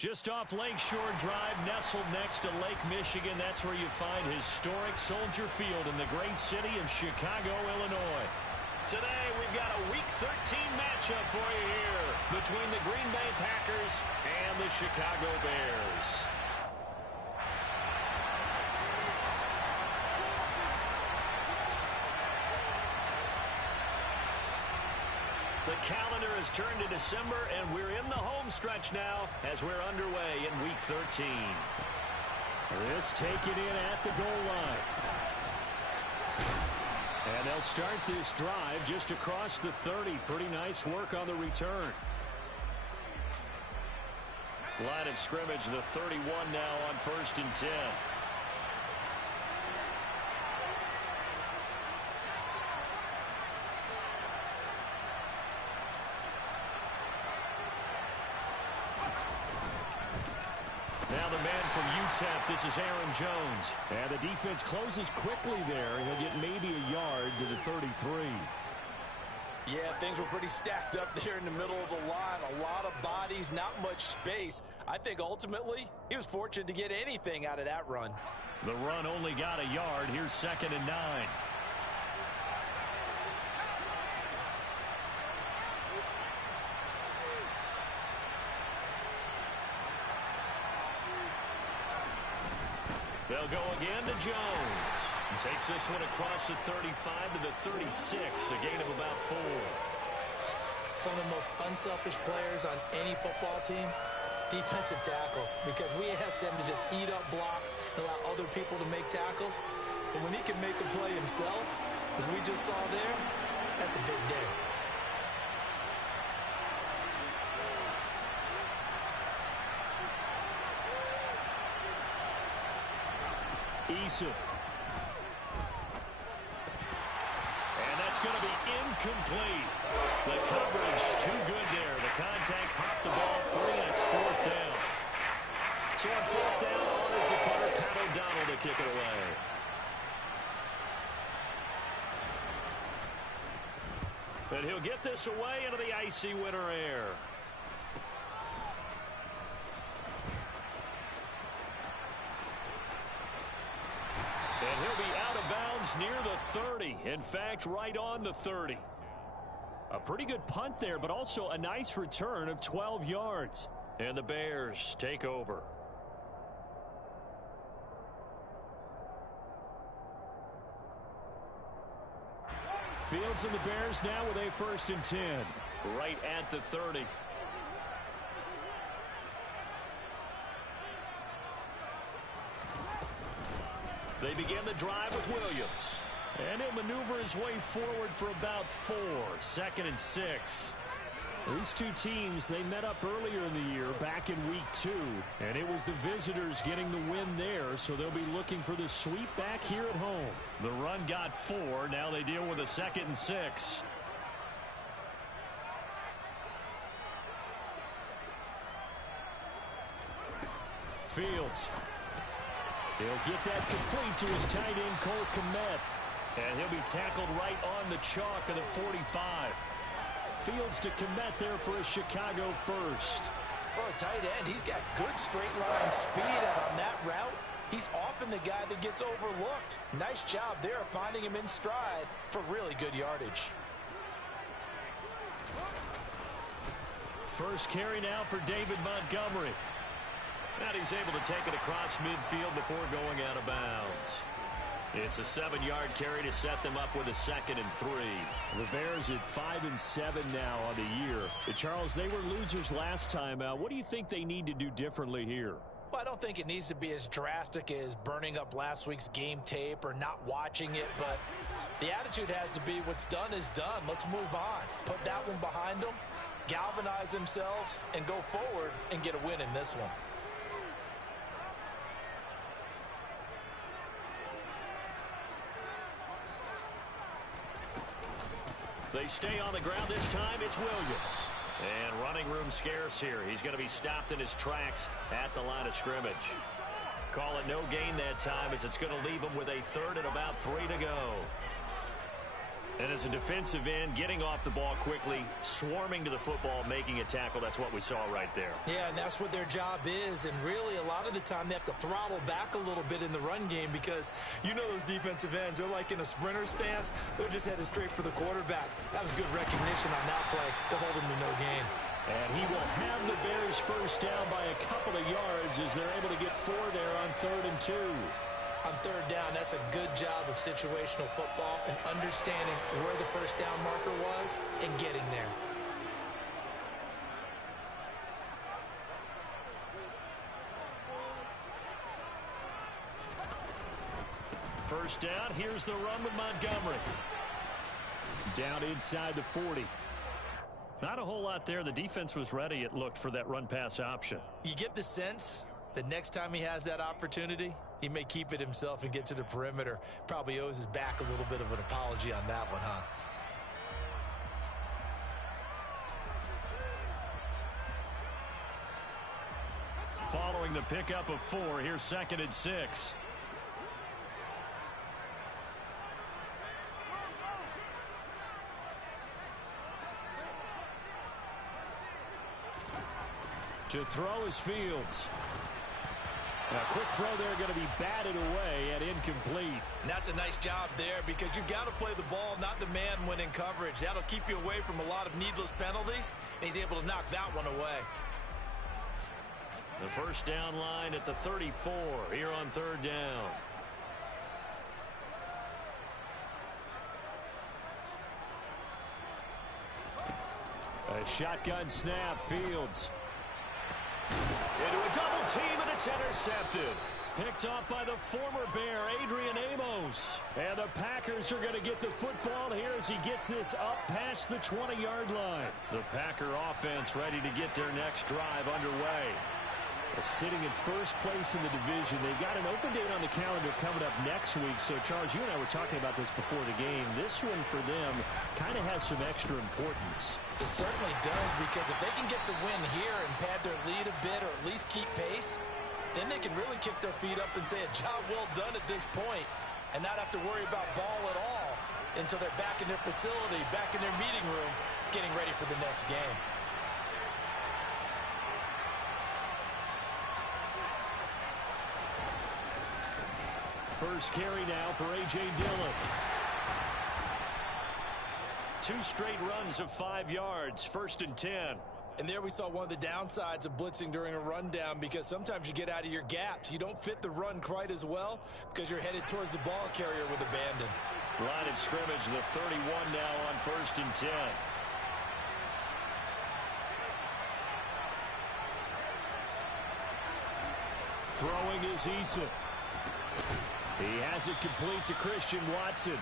Just off Lakeshore Drive, nestled next to Lake Michigan. That's where you find historic Soldier Field in the great city of Chicago, Illinois. Today, we've got a Week 13 matchup for you here between the Green Bay Packers and the Chicago Bears. The calendar has turned to December, and we're in the home stretch now as we're underway in Week 13. This taken in at the goal line. And they'll start this drive just across the 30. Pretty nice work on the return. Line of scrimmage, the 31 now on 1st and 10. Now the man from UTEP, this is Aaron Jones. And the defense closes quickly there. He'll get maybe a yard to the 33. Yeah, things were pretty stacked up there in the middle of the line. A lot of bodies, not much space. I think ultimately he was fortunate to get anything out of that run. The run only got a yard. Here's 2nd and 9. They'll go again to Jones. Takes this one across the 35 to the 36, a gain of about 4. Some of the most unselfish players on any football team, defensive tackles, because we ask them to just eat up blocks and allow other people to make tackles. But when he can make a play himself, as we just saw there, that's a big day. Eason. And that's going to be incomplete. The coverage too good there. The contact popped the ball free, and it's 4th down. So on 4th down, on is the punter, Pat O'Donnell, to kick it away. And he'll get this away into the icy winter air. And he'll be out of bounds near the 30. In fact, right on the 30. A pretty good punt there, but also a nice return of 12 yards. And the Bears take over. Fields and the Bears now with a 1st and 10. Right at the 30. They begin the drive with Williams. And he'll maneuver his way forward for about 4. 2nd and 6. These two teams, they met up earlier in the year, back in Week 2. And it was the visitors getting the win there, so they'll be looking for the sweep back here at home. The run got 4. Now they deal with a 2nd and 6. Fields. He'll get that complete to his tight end, Cole Kmet. And he'll be tackled right on the chalk of the 45. Fields to Kmet there for a Chicago first. For a tight end, he's got good straight line speed, and on that route, he's often the guy that gets overlooked. Nice job there finding him in stride for really good yardage. First carry now for David Montgomery. And he's able to take it across midfield before going out of bounds. It's a 7-yard carry to set them up with a 2nd and 3. The Bears at 5 and 7 now on the year. Charles, they were losers last time out. What do you think they need to do differently here? Well, I don't think it needs to be as drastic as burning up last week's game tape or not watching it, but the attitude has to be what's done is done. Let's move on. Put that one behind them, galvanize themselves, and go forward and get a win in this one. They stay on the ground this time. It's Williams. And running room scarce here. He's going to be stopped in his tracks at the line of scrimmage. Call it no gain that time, as it's going to leave him with a 3rd and about 3 to go. And as a defensive end, getting off the ball quickly, swarming to the football, making a tackle, that's what we saw right there. Yeah, and that's what their job is. And really, a lot of the time, they have to throttle back a little bit in the run game because you know those defensive ends, they're like in a sprinter stance. They're just headed straight for the quarterback. That was good recognition on that play to hold him to no gain. And he will have the Bears first down by a couple of yards as they're able to get 4 there on 3rd and 2. On 3rd down, that's a good job of situational football and understanding where the first down marker was and getting there. First down, here's the run with Montgomery. Down inside the 40. Not a whole lot there. The defense was ready, it looked, for that run-pass option. You get the sense that next time he has that opportunity, he may keep it himself and get to the perimeter. Probably owes his back a little bit of an apology on that one, huh? Following the pickup of 4, here's 2nd and 6. To throw is Fields. A quick throw there going to be batted away and incomplete. And that's a nice job there because you've got to play the ball, not the man when in coverage. That'll keep you away from a lot of needless penalties, and he's able to knock that one away. The first down line at the 34 here on 3rd down. A shotgun snap, Fields. Into a double team, and it's intercepted. Picked off by the former Bear, Adrian Amos. And the Packers are going to get the football here as he gets this up past the 20-yard line. The Packer offense ready to get their next drive underway. Sitting in first place in the division. They've got an open date on the calendar coming up next week. So, Charles, you and I were talking about this before the game. This one for them kind of has some extra importance. It certainly does, because if they can get the win here and pad their lead a bit or at least keep pace, then they can really kick their feet up and say a job well done at this point and not have to worry about ball at all until they're back in their facility, back in their meeting room, getting ready for the next game. First carry now for A.J. Dillon. 2 straight runs of 5 yards, 1st and 10. And there we saw one of the downsides of blitzing during a rundown, because sometimes you get out of your gaps. You don't fit the run quite as well because you're headed towards the ball carrier with abandon. Line of scrimmage, the 31 now on 1st and 10. Throwing is Issa. He has it complete to Christian Watson.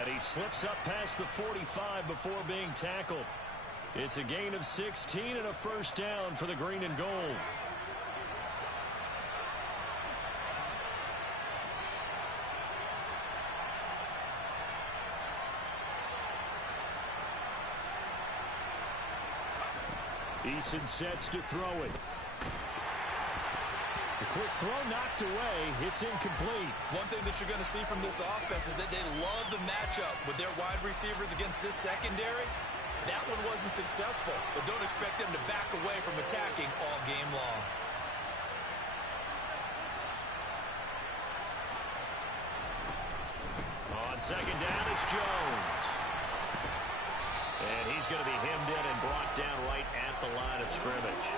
And he slips up past the 45 before being tackled. It's a gain of 16 and a first down for the green and gold. Eason sets to throw it. The quick throw knocked away. It's incomplete. One thing that you're going to see from this offense is that they love the matchup with their wide receivers against this secondary. That one wasn't successful, but don't expect them to back away from attacking all game long. On 2nd down, it's Jones. And he's going to be hemmed in and brought down right at the line of scrimmage.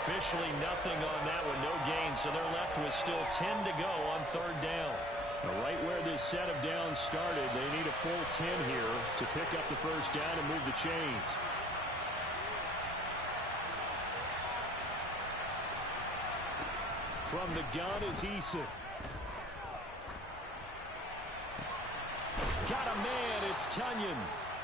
Officially nothing on that one, no gain, so they're left with still 10 to go on 3rd down. Now, right where this set of downs started, they need a full 10 here to pick up the first down and move the chains. From the gun is Issa. Got a man, it's Tunyon.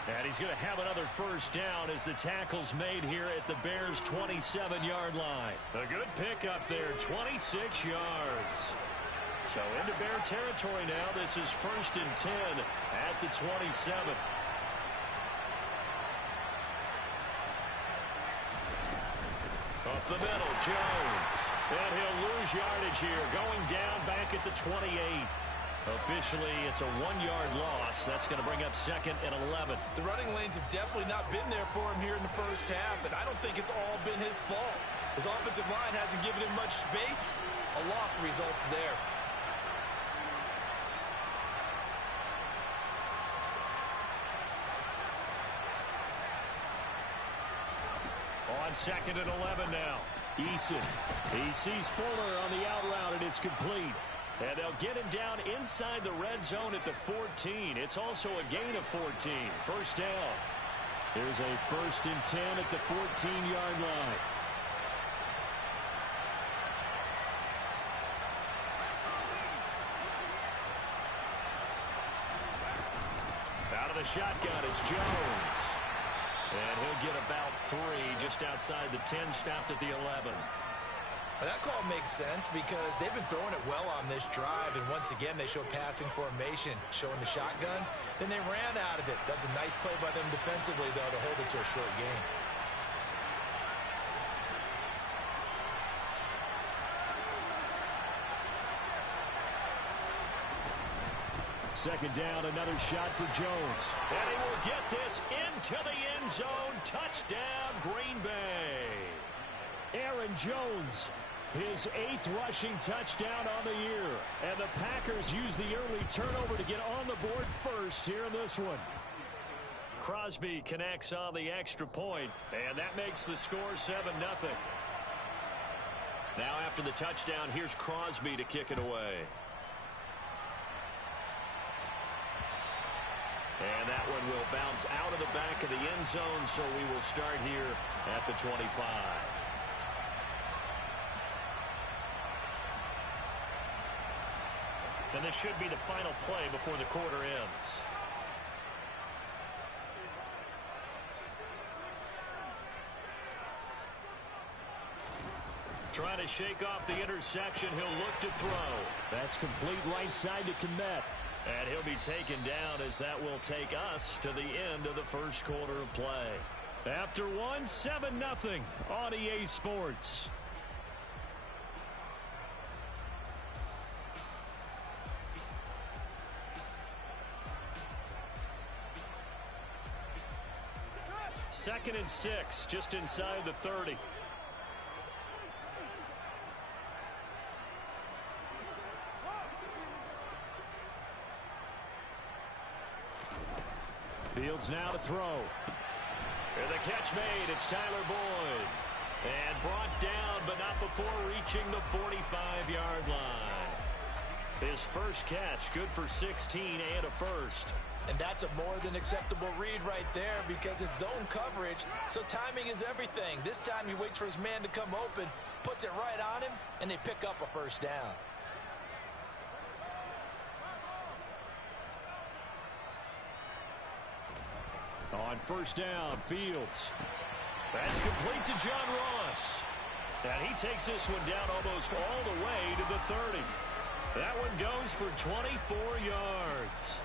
And he's going to have another first down as the tackle's made here at the Bears' 27-yard line. A good pickup there, 26 yards. So into Bear territory now. This is 1st and 10 at the 27. Up the middle, Jones. And he'll lose yardage here, going down back at the 28. Officially, it's a 1-yard loss. That's going to bring up 2nd and 11. The running lanes have definitely not been there for him here in the first half, and I don't think it's all been his fault. His offensive line hasn't given him much space. A loss results there. On 2nd and 11 now. Eason. He sees Fuller on the out route, and it's complete. And they'll get him down inside the red zone at the 14. It's also a gain of 14. First down. Here's a 1st and 10 at the 14-yard line. Out of the shotgun, it's Jones. And he'll get about 3 just outside the 10, stopped at the 11. That call makes sense because they've been throwing it well on this drive, and once again they show passing formation, showing the shotgun. Then they ran out of it. That was a nice play by them defensively, though, to hold it to a short game. Second down, another shot for Jones. And he will get this into the end zone. Touchdown, Green Bay. Aaron Jones, his 8th rushing touchdown on the year. And the Packers use the early turnover to get on the board first here in this one. Crosby connects on the extra point, and that makes the score 7-0. Now after the touchdown, here's Crosby to kick it away. And that one will bounce out of the back of the end zone, so we will start here at the 25. And this should be the final play before the quarter ends. Trying to shake off the interception. He'll look to throw. That's complete right side to Kmet. And he'll be taken down as that will take us to the end of the first quarter of play. After 7-0 on EA Sports. Second and 6, just inside the 30. Fields now to throw. And the catch made. It's Tyler Boyd. And brought down, but not before reaching the 45-yard line. His first catch, good for 16 and a first. And that's a more than acceptable read right there because it's zone coverage, so timing is everything. This time he waits for his man to come open, puts it right on him, and they pick up a first down. On first down, Fields. That's complete to John Ross. And he takes this one down almost all the way to the 30. That one goes for 24 yards.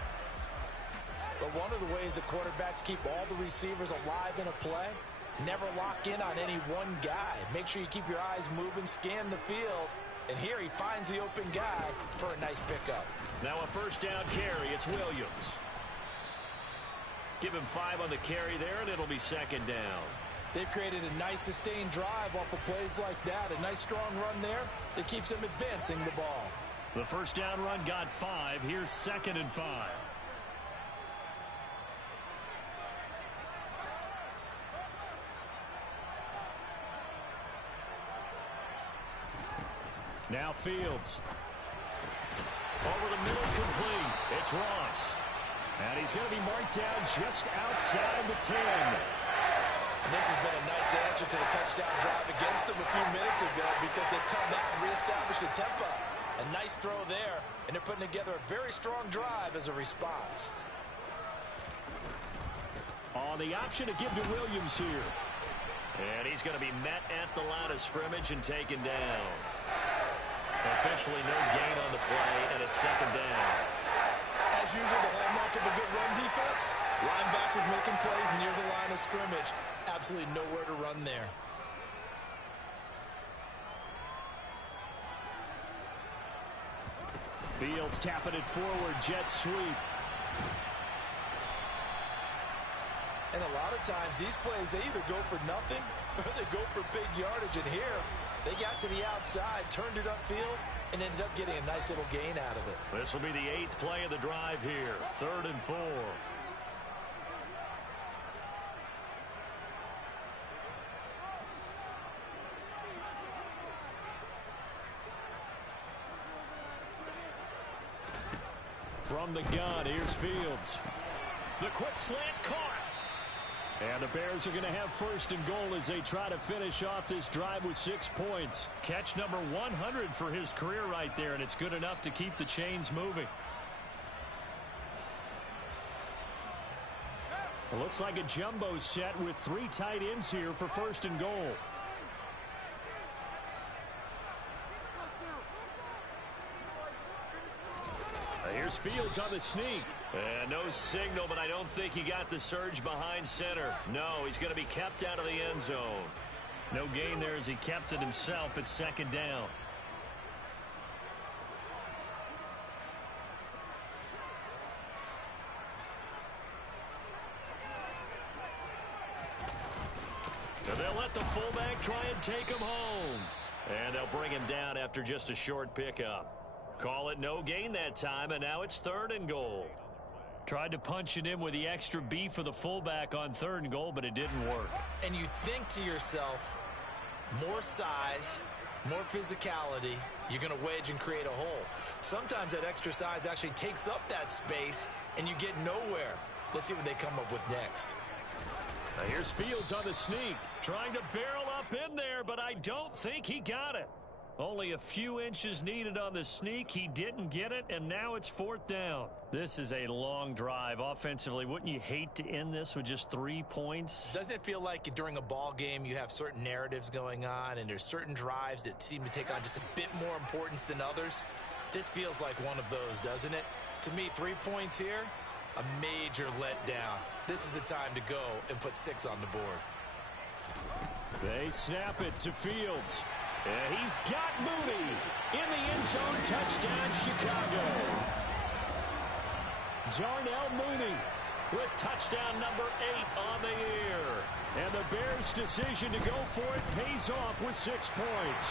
But one of the ways that quarterbacks keep all the receivers alive in a play, never lock in on any one guy. Make sure you keep your eyes moving, scan the field. And here he finds the open guy for a nice pickup. Now a first down carry. It's Williams. Give him 5 on the carry there, and it'll be second down. They've created a nice sustained drive off of plays like that. A nice strong run there that keeps them advancing the ball. The first down run got 5. Here's second and 5. Now Fields. Over the middle, complete. It's Ross. And he's going to be marked down just outside the 10. And this has been a nice answer to the touchdown drive against them a few minutes ago because they've come back and reestablished the tempo. A nice throw there, and they're putting together a very strong drive as a response. On the option to give to Williams here. And he's going to be met at the line of scrimmage and taken down. Officially no gain on the play, and it's second down. As usual, the hallmark of a good run defense, linebackers making plays near the line of scrimmage. Absolutely nowhere to run there. Fields tapping it forward, jet sweep. And a lot of times these plays, they either go for nothing or they go for big yardage. And here, they got to the outside, turned it upfield, and ended up getting a nice little gain out of it. This will be the 8th play of the drive here. 3rd and 4. From the gun, here's Fields. The quick slant caught. And the Bears are going to have 1st and goal as they try to finish off this drive with 6 points. Catch number 100 for his career right there, and it's good enough to keep the chains moving. It looks like a jumbo set with 3 tight ends here for 1st and goal. Here's Fields on the sneak. And no signal, but I don't think he got the surge behind center. No, he's going to be kept out of the end zone. No gain there as he kept it himself at 2nd down. And they'll let the fullback try and take him home. And they'll bring him down after just a short pickup. Call it no gain that time, and now it's 3rd and goal. Tried to punch it in with the extra beef for the fullback on 3rd and goal, but it didn't work. And you think to yourself, more size, more physicality, you're going to wedge and create a hole. Sometimes that extra size actually takes up that space, and you get nowhere. Let's see what they come up with next. Now here's Fields on the sneak, trying to barrel up in there, but I don't think he got it. Only a few inches needed on the sneak. He didn't get it, and now it's 4th down. This is a long drive. Offensively, wouldn't you hate to end this with just 3 points? Doesn't it feel like during a ball game you have certain narratives going on, and there's certain drives that seem to take on just a bit more importance than others? This feels like one of those, doesn't it? To me, 3 points here, a major letdown. This is the time to go and put 6 on the board. They snap it to Fields. And he's got Mooney in the end zone. Touchdown, Chicago. Darnell Mooney with touchdown number 8 on the year. And the Bears' decision to go for it pays off with 6 points.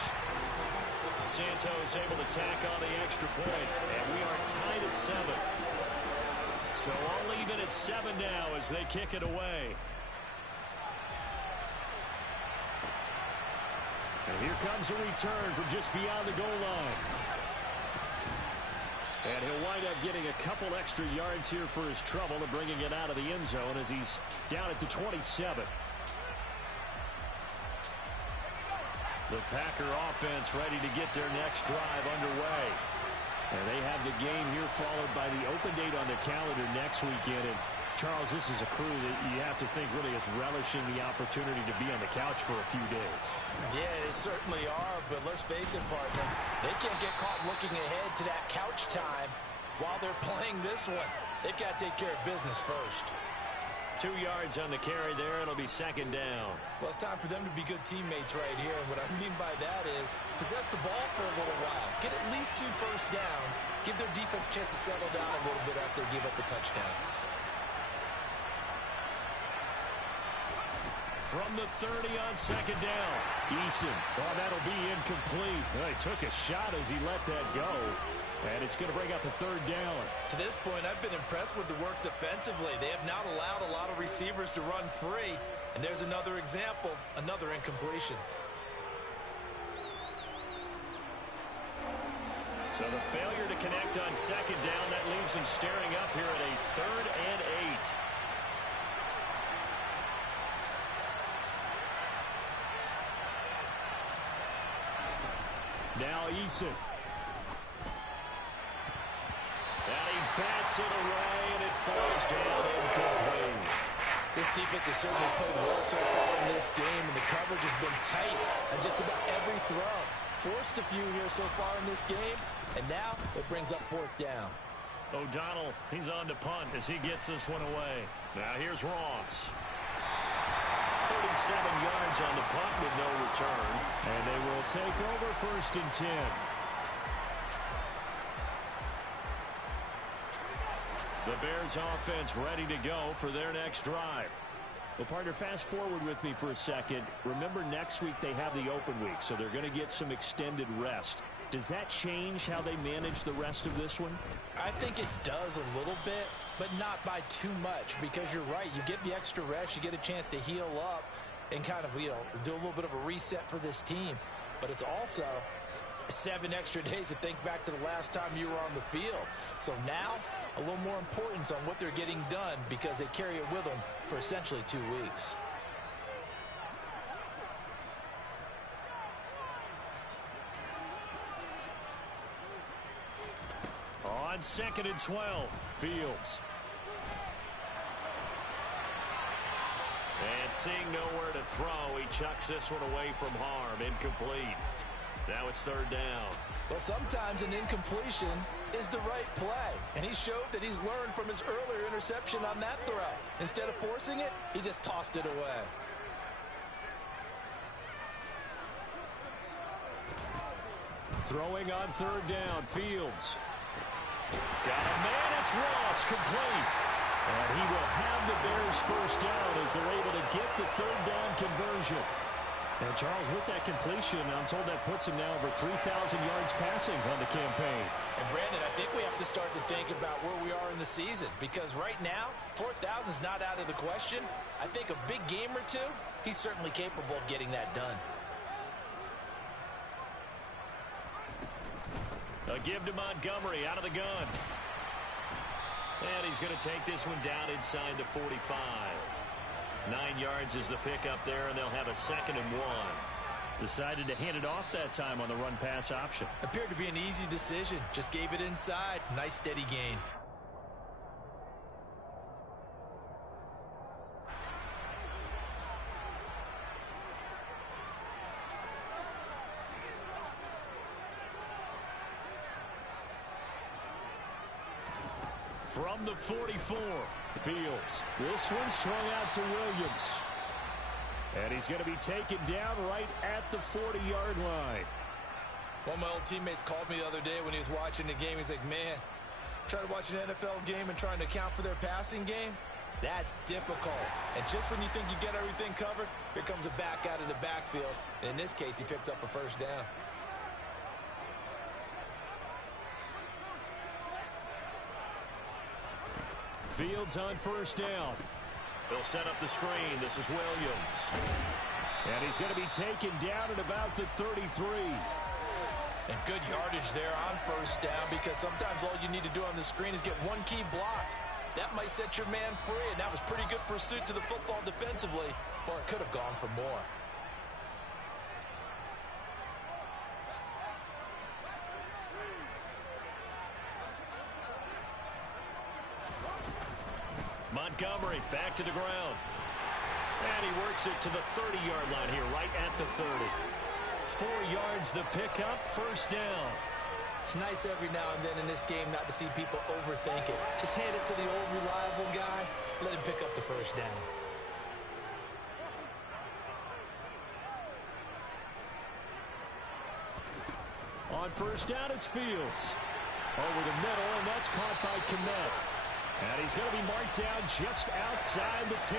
Santos able to tack on the extra point, and we are tied at 7. So all even at 7 now as they kick it away. And here comes a return from just beyond the goal line. And he'll wind up getting a couple extra yards here for his trouble and bringing it out of the end zone as he's down at the 27. The Packer offense ready to get their next drive underway. And they have the game here followed by the open date on the calendar next weekend. And Charles, this is a crew that you have to think really is relishing the opportunity to be on the couch for a few days. Yeah, they certainly are, but let's face it, partner. They can't get caught looking ahead to that couch time while they're playing this one. They've got to take care of business first. 2 yards on the carry there. It'll be 2nd down. Well, it's time for them to be good teammates right here. And what I mean by that is possess the ball for a little while. Get at least 2 first downs. Give their defense a chance to settle down a little bit after they give up a touchdown. From the 30 on 2nd down. Eason. Oh, that'll be incomplete. Well, he took a shot as he let that go. And it's going to bring up a 3rd down. To this point, I've been impressed with the work defensively. They have not allowed a lot of receivers to run free. And there's another example, another incompletion. So the failure to connect on 2nd down, that leaves them staring up here at a 3rd and 8. Now Eason. And he bats it away, and it falls down incomplete. This defense has certainly played well so far in this game, and the coverage has been tight on just about every throw. Forced a few here so far in this game, and now it brings up 4th down. O'Donnell, he's on to punt as he gets this one away. Now here's Ross. 37 yards on the punt with no return. And they will take over 1st and 10. The Bears offense ready to go for their next drive. Well, partner, fast forward with me for a second. Remember, next week they have the open week, so they're going to get some extended rest. Does that change how they manage the rest of this one? I think it does a little bit, but not by too much, because you're right. You get the extra rest, you get a chance to heal up and kind of, do a little bit of a reset for this team. But it's also 7 extra days to think back to the last time you were on the field. So now, a little more importance on what they're getting done because they carry it with them for essentially 2 weeks. On 2nd and 12, Fields. And seeing nowhere to throw, he chucks this one away from harm. Incomplete. Now it's 3rd down. Well, sometimes an incompletion is the right play. And he showed that he's learned from his earlier interception on that throw. Instead of forcing it, he just tossed it away. Throwing on 3rd down, Fields. Got a man, it's Ross, complete. And he will have the Bears first down as they're able to get the 3rd down conversion. And Charles, with that completion, I'm told that puts him now over 3,000 yards passing on the campaign. And Brandon, I think we have to start to think about where we are in the season, because right now, 4,000 is not out of the question. I think a big game or two, he's certainly capable of getting that done. A give to Montgomery out of the gun. And he's going to take this one down inside the 45. 9 yards is the pickup there, and they'll have a 2nd and 1. Decided to hand it off that time on the run-pass option. Appeared to be an easy decision. Just gave it inside. Nice steady gain. From the 44, Fields. This one swung out to Williams. And he's going to be taken down right at the 40-yard line. One of my old teammates called me the other day when he was watching the game. He's like, man, trying to watch an NFL game and trying to account for their passing game, that's difficult. And just when you think you get everything covered, here comes a back out of the backfield. And in this case, he picks up a first down. Fields on 1st down. They'll set up the screen. This is Williams. And he's going to be taken down at about the 33. And good yardage there on 1st down, because sometimes all you need to do on the screen is get one key block. That might set your man free, and that was pretty good pursuit to the football defensively, or it could have gone for more. Montgomery back to the ground. And he works it to the 30-yard line here, right at the 30. 4 yards the pickup, 1st down. It's nice every now and then in this game not to see people overthink it. Just hand it to the old reliable guy, let him pick up the first down. On 1st down, it's Fields. Over the middle, and that's caught by Kmet. And he's going to be marked down just outside the 10.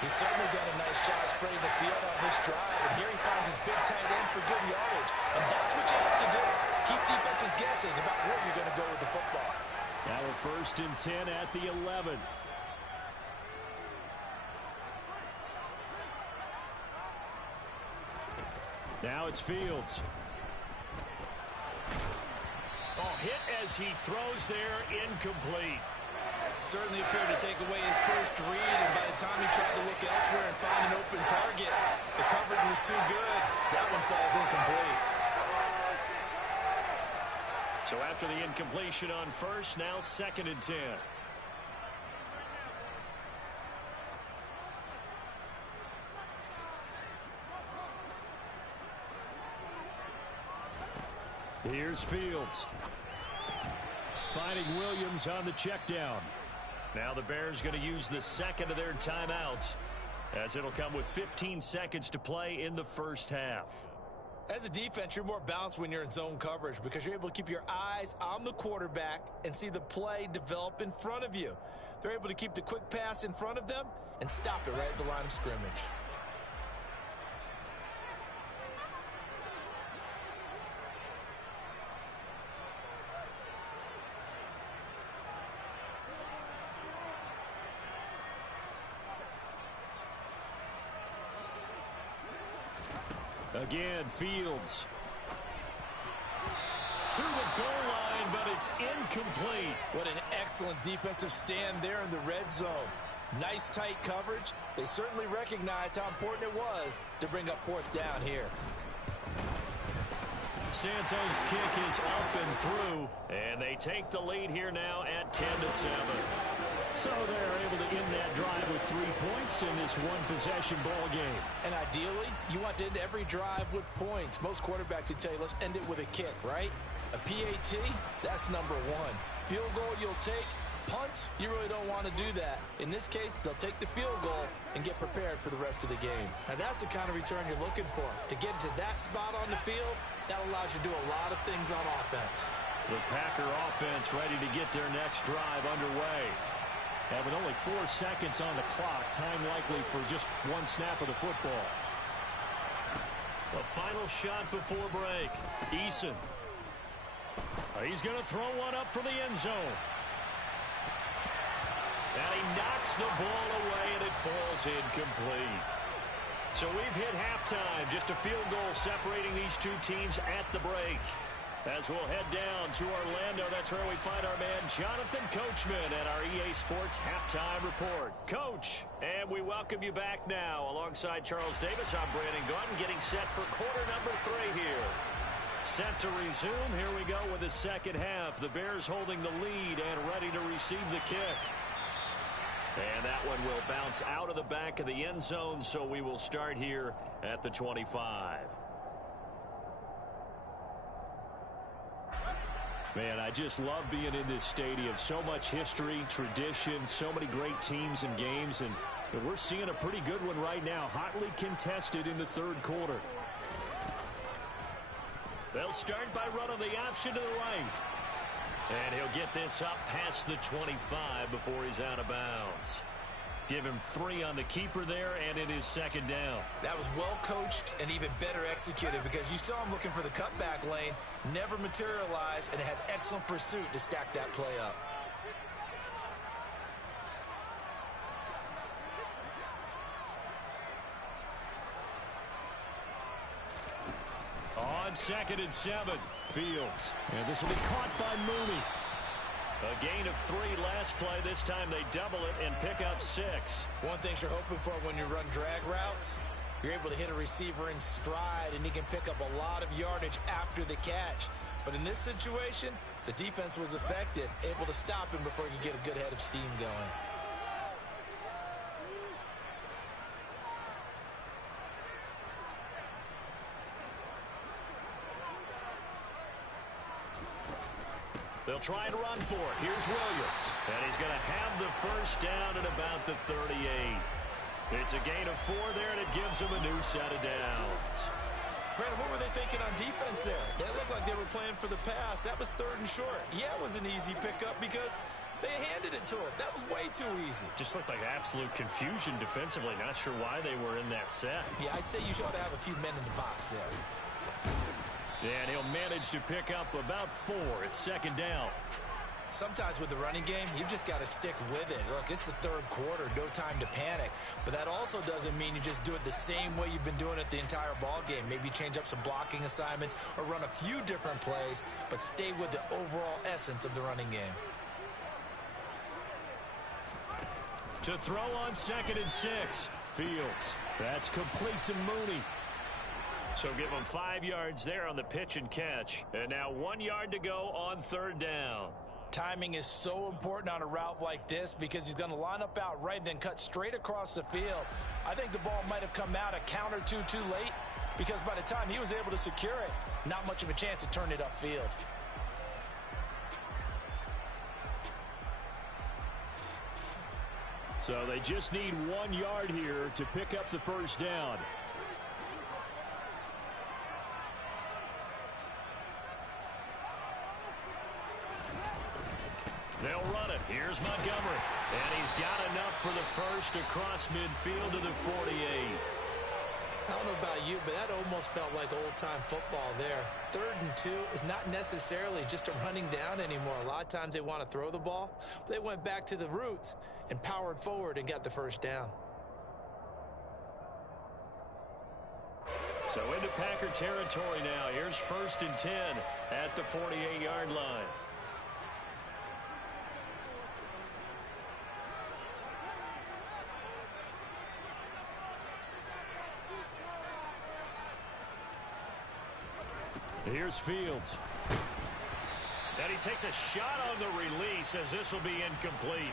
He's certainly done a nice job spreading the field on this drive. And here he finds his big tight end for good yardage. And that's what you have to do. Keep defenses guessing about where you're going to go with the football. Now a 1st and 10 at the 11. Now it's Fields. Oh, hit as he throws there, incomplete. Certainly appeared to take away his first read, and by the time he tried to look elsewhere and find an open target, the coverage was too good. That one falls incomplete. So after the incompletion on 1st, now 2nd and 10. Here's Fields. Finding Williams on the check down. Now the Bears going to use the 2nd of their timeouts, as it'll come with 15 seconds to play in the 1st half. As a defense, you're more balanced when you're in zone coverage because you're able to keep your eyes on the quarterback and see the play develop in front of you. They're able to keep the quick pass in front of them and stop it right at the line of scrimmage. Again, Fields. To the goal line, but it's incomplete. What an excellent defensive stand there in the red zone. Nice tight coverage. They certainly recognized how important it was to bring up fourth down here. Santos' kick is up and through, and they take the lead here now at 10-7. So they're able to end that drive with 3 points in this one-possession ball game. And ideally, you want to end every drive with points. Most quarterbacks would tell you, let's end it with a kick, right? A PAT, that's number one. Field goal you'll take. Punts, you really don't want to do that. In this case, they'll take the field goal and get prepared for the rest of the game. Now that's the kind of return you're looking for. To get to that spot on the field, that allows you to do a lot of things on offense. The Packer offense ready to get their next drive underway. Having only 4 seconds on the clock, time likely for just one snap of the football. The final shot before break. Eason. He's going to throw one up for the end zone. And he knocks the ball away, and it falls incomplete. So we've hit halftime. Just a field goal separating these two teams at the break. As we'll head down to Orlando, that's where we find our man Jonathan Coachman at our EA Sports Halftime Report. Coach, and we welcome you back now. Alongside Charles Davis, I'm Brandon Gaudin, getting set for quarter number 3 here. Set to resume. Here we go with the second half. The Bears holding the lead and ready to receive the kick. And that one will bounce out of the back of the end zone, so we will start here at the 25. Man, I just love being in this stadium. So much history, tradition, so many great teams and games, and we're seeing a pretty good one right now, hotly contested in the third quarter. They'll start by running the option to the right. And he'll get this up past the 25 before he's out of bounds. Give him 3 on the keeper there, and it is second down. That was well coached and even better executed because you saw him looking for the cutback lane, never materialized, and had excellent pursuit to stack that play up. On 2nd and 7, Fields. And this will be caught by Mooney. A gain of 3 last play. This time they double it and pick up 6. One thing you're hoping for when you run drag routes, you're able to hit a receiver in stride, and he can pick up a lot of yardage after the catch. But in this situation, the defense was effective, able to stop him before he could get a good head of steam going. They'll try and run for it. Here's Williams. And he's going to have the first down at about the 38. It's a gain of 4 there, and it gives them a new set of downs. Brandon, what were they thinking on defense there? They looked like they were playing for the pass. That was 3rd and short. Yeah, it was an easy pickup because they handed it to him. That was way too easy. Just looked like absolute confusion defensively. Not sure why they were in that set. Yeah, I'd say you ought to have a few men in the box there. And he'll manage to pick up about 4. It's second down. Sometimes with the running game, you've just got to stick with it. Look, it's the 3rd quarter, no time to panic. But that also doesn't mean you just do it the same way you've been doing it the entire ball game. Maybe change up some blocking assignments or run a few different plays, but stay with the overall essence of the running game. To throw on 2nd and 6. Fields. That's complete to Mooney. So give him 5 yards there on the pitch and catch. And now 1 yard to go on 3rd down. Timing is so important on a route like this because he's going to line up out right and then cut straight across the field. I think the ball might have come out a count or two too late because by the time he was able to secure it, not much of a chance to turn it upfield. So they just need 1 yard here to pick up the first down. They'll run it. Here's Montgomery. And he's got enough for the first across midfield to the 48. I don't know about you, but that almost felt like old-time football there. 3rd and 2 is not necessarily just a running down anymore. A lot of times they want to throw the ball. But they went back to the roots and powered forward and got the first down. So into Packer territory now. Here's 1st and 10 at the 48-yard line. Here's Fields. And he takes a shot on the release as this will be incomplete.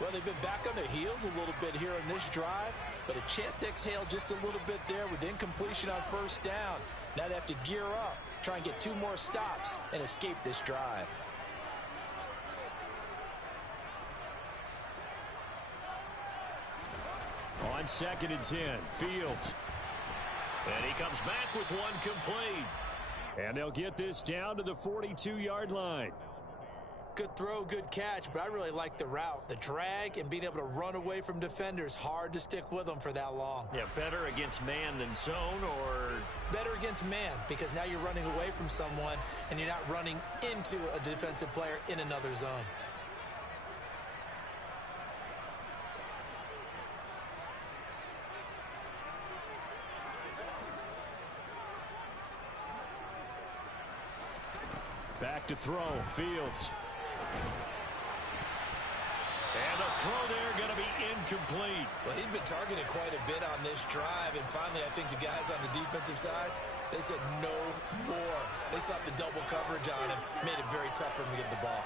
Well, they've been back on their heels a little bit here in this drive, but a chance to exhale just a little bit there with incompletion on 1st down. Now they have to gear up, try and get 2 more stops, and escape this drive. On 2nd and 10, Fields. And he comes back with one complete. And they'll get this down to the 42-yard line. Good throw, good catch, but I really like the route. The drag and being able to run away from defenders, hard to stick with them for that long. Yeah, better against man than zone, or? Better against man, because now you're running away from someone and you're not running into a defensive player in another zone. Back to throw, Fields. And the throw there going to be incomplete. Well, he's been targeted quite a bit on this drive, and finally I think the guys on the defensive side, they said no more. They slapped the double coverage on him, made it very tough for him to get the ball.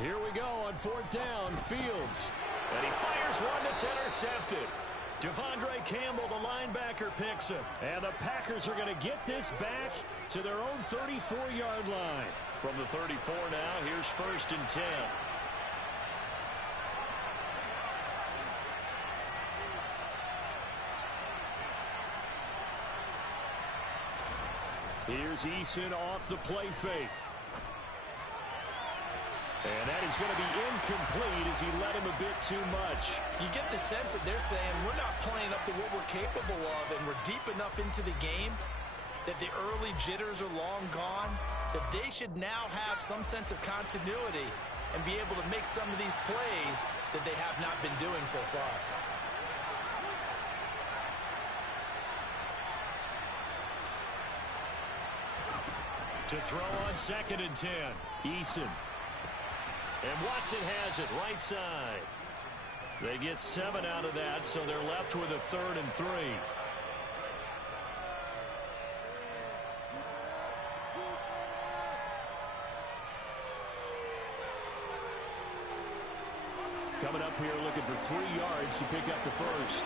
Here we go on 4th down, Fields. And he fires one that's intercepted. Devondre Campbell, the linebacker, picks it. And the Packers are going to get this back to their own 34-yard line. From the 34 now, here's 1st and 10. Here's Eason off the play fake. And that is going to be incomplete as he led him a bit too much. You get the sense that they're saying we're not playing up to what we're capable of, and we're deep enough into the game that the early jitters are long gone, that they should now have some sense of continuity and be able to make some of these plays that they have not been doing so far. To throw on 2nd and 10, Eason. And Watson has it right side. They get 7 out of that, so they're left with a 3rd and 3. Coming up here looking for 3 yards to pick up the first.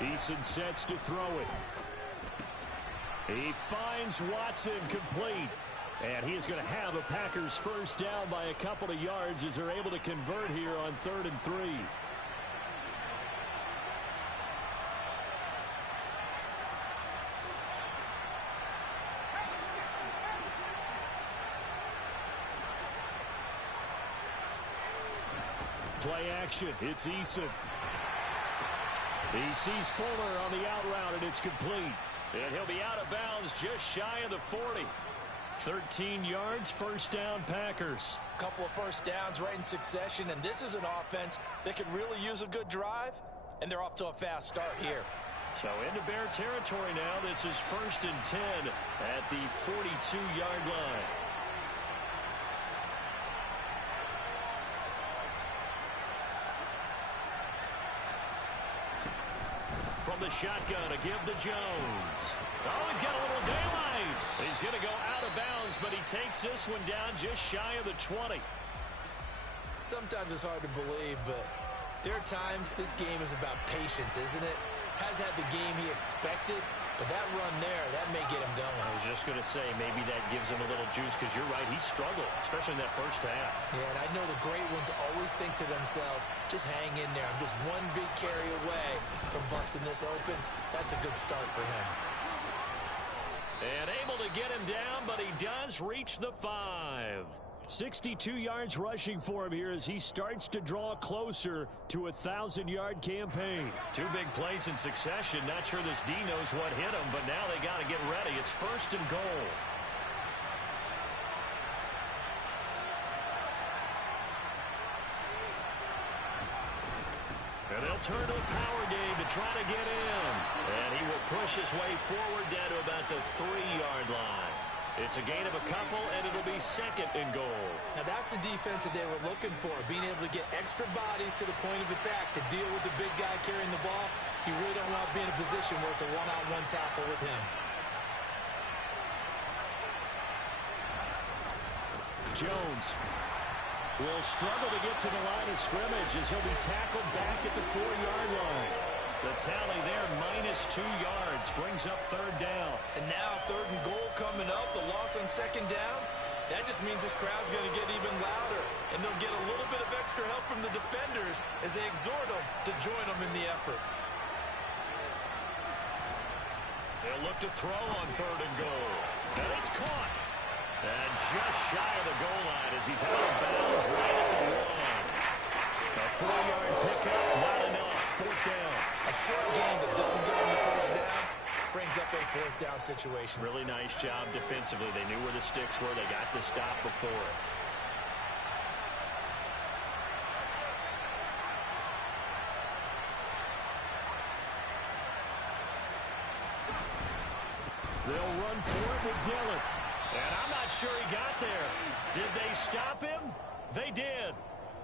Eason sets to throw it. He finds Watson complete. And he is going to have a Packers first down by a couple of yards as they're able to convert here on 3rd and 3. Play action. It's Eason. He sees Fuller on the out route, and it's complete. And he'll be out of bounds just shy of the 40. 13 yards, first down, Packers. A couple of first downs right in succession, and this is an offense that could really use a good drive, and they're off to a fast start here. So into Bear territory now. This is 1st and 10 at the 42-yard line. From the shotgun, a give to Jones. Oh, he's got a little daylight. He's going to go out of bounds, but he takes this one down just shy of the 20. Sometimes it's hard to believe, but There are times this game is about patience, isn't it? Has had the game he expected, but that run there, that may get him going. I was just going to say, maybe that gives him a little juice, because you're right, he struggled, especially in that first half. Yeah, and I know the great ones always think to themselves, just hang in there. I'm just one big carry away from busting this open. That's a good start for him. And able to get him down, but he does reach the 5. 62 yards rushing for him here as he starts to draw closer to a 1,000-yard campaign. Two big plays in succession. Not sure this D knows what hit him, but now they got to get ready. It's 1st and goal. And they'll turn to a power game to try to get in. And he will push his way forward down to about the 3-yard line. It's a gain of a couple, and it'll be 2nd and goal. Now, that's the defense that they were looking for, being able to get extra bodies to the point of attack to deal with the big guy carrying the ball. You really don't want to be in a position where it's a one-on-one tackle with him. Jones will struggle to get to the line of scrimmage as he'll be tackled back at the 4-yard line. The tally there, -2 yards, brings up 3rd down. And now 3rd and goal coming up, the loss on 2nd down. That just means this crowd's going to get even louder, and they'll get a little bit of extra help from the defenders as they exhort them to join them in the effort. They'll look to throw on 3rd and goal. And it's caught. And just shy of the goal line as he's out of bounds right at the 1. A 4-yard pickup, not enough. 4th down. A short gain that doesn't get him the 1st down brings up a 4th down situation. Really nice job defensively. They knew where the sticks were. They got the stop before it. They'll run for it with Dillon. And I'm not sure he got there. Did they stop him? They did.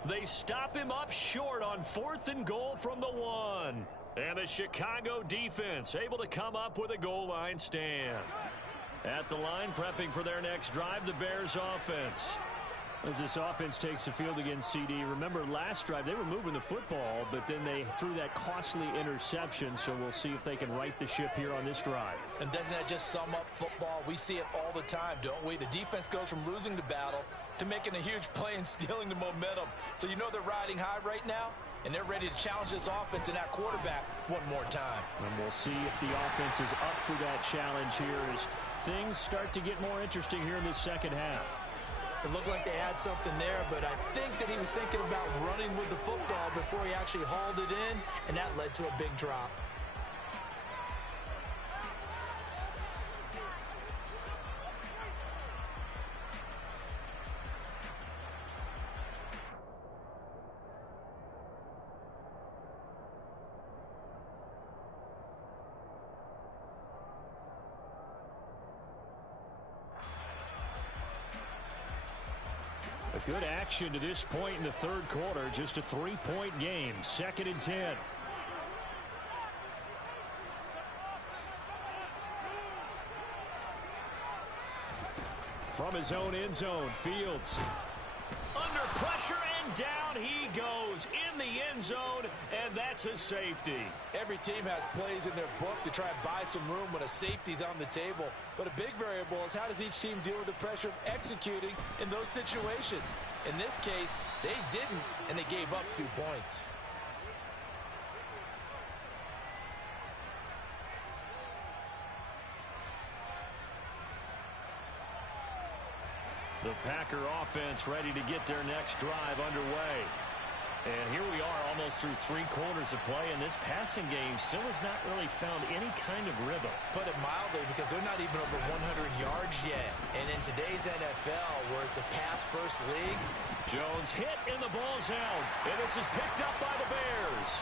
They stop him up short on 4th and goal from the 1. And the Chicago defense able to come up with a goal line stand. At the line, prepping for their next drive, the Bears offense. As this offense takes the field against CD, remember last drive they were moving the football, but then they threw that costly interception, so we'll see if they can right the ship here on this drive. And doesn't that just sum up football? We see it all the time, don't we? The defense goes from losing the battle to making a huge play and stealing the momentum. So you know they're riding high right now, and they're ready to challenge this offense and that quarterback one more time. And we'll see if the offense is up for that challenge here as things start to get more interesting here in this 2nd half. It looked like they had something there, but I think that he was thinking about running with the football before he actually hauled it in, and that led to a big drop. A good action to this point in the 3rd quarter. Just a 3-point game. 2nd and 10. From his own end zone, Fields. Under pressure and down he goes in the end zone, and that's a safety. Every team has plays in their book to try and buy some room when a safety's on the table. But a big variable is how does each team deal with the pressure of executing in those situations. In this case, they didn't, and they gave up 2 points. The Packer offense ready to get their next drive underway. And here we are almost through 3 quarters of play, and this passing game still has not really found any kind of rhythm. Put it mildly, because they're not even over 100 yards yet. And in today's NFL, where it's a pass-first league, Jones hit and the ball's out. And this is picked up by the Bears.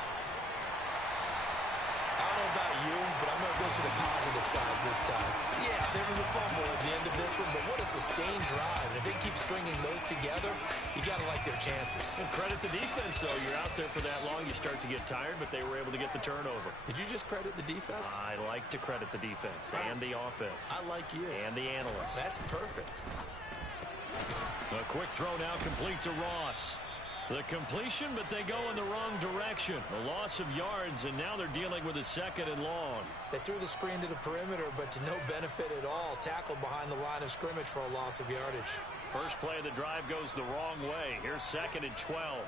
I don't know about you, but I'm going to go to the positive side this time. Yeah, there was a fumble at the end of this one, but what a sustained drive. And if they keep stringing those together, you got to like their chances. And credit the defense, though. You're out there for that long, you start to get tired, but they were able to get the turnover. Did you just credit the defense? I like to credit the defense and the offense. I like you. And the analysts. That's perfect. A quick throw now complete to Ross. The completion, but they go in the wrong direction. A loss of yards, and now they're dealing with a 2nd and long. They threw the screen to the perimeter, but to no benefit at all. Tackled behind the line of scrimmage for a loss of yardage. First play of the drive goes the wrong way. Here's 2nd and 12.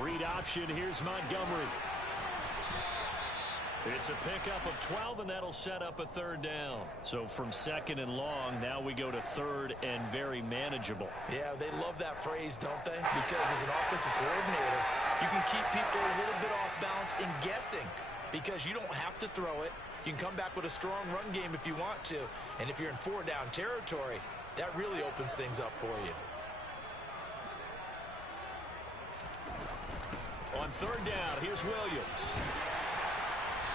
Read option. Here's Montgomery. It's a pickup of 12, and that'll set up a 3rd down. So from 2nd and long, now we go to 3rd and very manageable. Yeah, they love that phrase, don't they? Because as an offensive coordinator, you can keep people a little bit off balance and guessing because you don't have to throw it. You can come back with a strong run game if you want to. And if you're in 4-down territory, that really opens things up for you. On 3rd down, here's Williams.